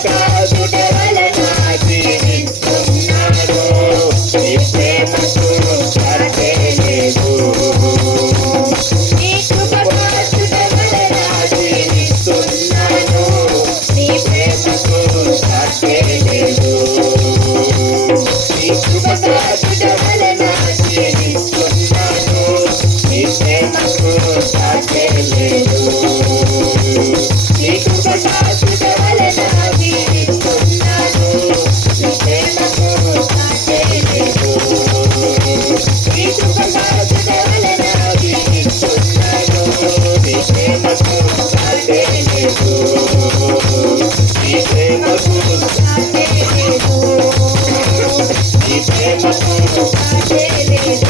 Bye. ప్రేమకు సాటే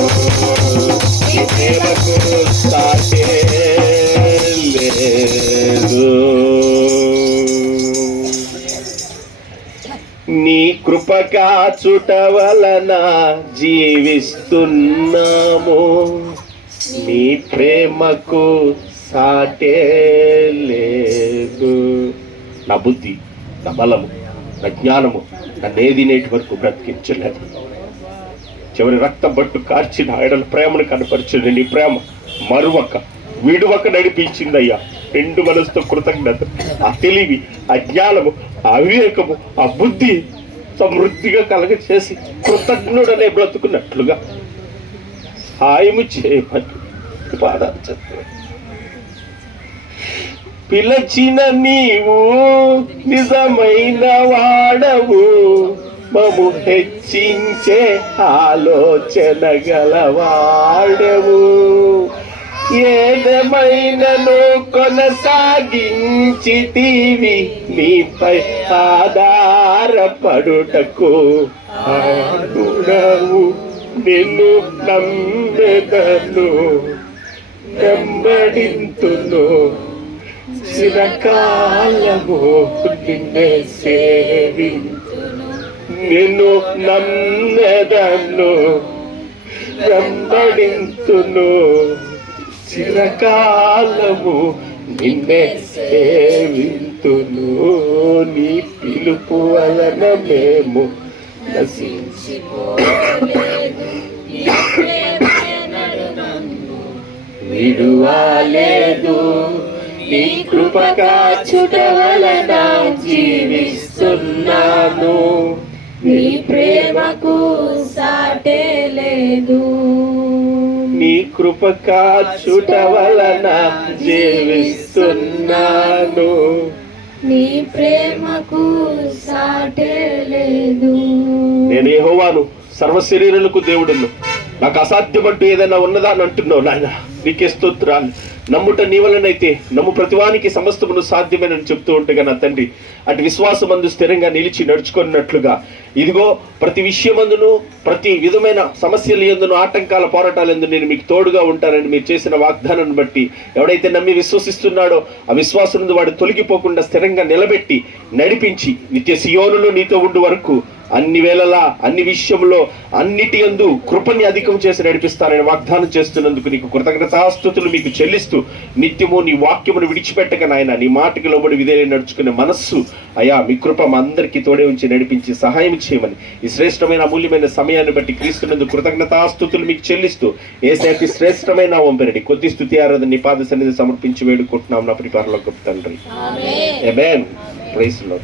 కృపకాచుట వలన జీవిస్తున్నాము. నీ ప్రేమకు సాటే లేదు. నా బుద్ధి నా బలము నా జ్ఞానము నన్నేది నేటి వరకు బ్రతికించలేదు. చివరి రక్తం బట్టు కార్చిన ఆయన ప్రేమను కనపరిచింది నీ ప్రేమ మరువక విడువక నడిపించిందయ్యా. రెండు మనసుతో కృతజ్ఞత ఆ తెలివి ఆ జ్ఞానము ఆ వివేకము ఆ బుద్ధి సమృద్ధిగా కలగ చేసి కృతజ్ఞుడనే బ్రతుకున్నట్లుగా సాయము చేయమని పాదాలు చెప్తాను పిలచిన నీవు నిజమైన వాడవు మము హెచ్చించే ఆలోచన గలవాడవు ఏదమైనను కొనసాగించితివి నీపై ఆధారపడుటకు ఆడుడవు నిన్ను నమ్మెదను వెంబడింతును. చిరకాలము నిన్నే సేవి నిన్ను నమ్మెదను వెంబడింతును. చిరకాలము నిన్నే సేవింతును. నీ పిలుపు వలన మేము విడువాలేదు. నీ కృపగా చుట వలన జీవిస్తున్నాను. నీ ప్రేమకు సాటే లేదు. నీ కృప కాచుట వలన జీవిస్తున్నాను. నీ ప్రేమకు సాటే లేదు నేను యెహోవాను సర్వ శరీరులకు దేవుడును నాకు అసాధ్యమంటూ ఏదైనా ఉన్నదా అని అంటున్నావు నాయన. నీకే స్తోత్రాలు. నమ్ముట నీ వలనైతే నమ్ము ప్రతివానికి సమస్తమును సాధ్యమేనని చెప్తూ ఉంటగా నా తండ్రి అటు విశ్వాసమందు స్థిరంగా నిలిచి నడుచుకున్నట్లుగా ఇదిగో ప్రతి విషయమందును ప్రతి విధమైన సమస్యలు ఎందును ఆటంకాల పోరాటాలు ఎందు నేను మీకు తోడుగా ఉంటానని మీరు చేసిన వాగ్దానాన్ని బట్టి ఎవడైతే నమ్మి విశ్వసిస్తున్నాడో ఆ విశ్వాసం వాడు తొలగిపోకుండా స్థిరంగా నిలబెట్టి నడిపించి నిత్య సియోనులో నీతో ఉండు వరకు అన్ని వేళలా అన్ని విషయంలో అన్నిటి యందు కృపని అధికం చేసి నడిపిస్తానని వాగ్దానం చేస్తున్నందుకు నీకు కృతజ్ఞతాస్తుతులు మీకు చెల్లిస్తూ నిత్యము నీ వాక్యమును విడిచిపెట్టక నాయన నీ మాటకి లోబడి విధేయ నడుచుకునే మనస్సు అయా మీ కృప మా అందరికీ తోడే ఉంచి నడిపించి సహాయం చేయమని. ఈ శ్రేష్టమైన అమూల్యమైన సమయాన్ని బట్టి క్రీస్తునందు కృతజ్ఞతాస్తుతులు మీకు చెల్లిస్తూ ఏసాకి శ్రేష్టమైన వంపెరడి కొద్ది స్థుతి ఆరాధన నీ పాద సన్నిధి సమర్పించి వేడుకుంటున్నాం నా పరిపాలన తండ్రి. ప్రైస్లో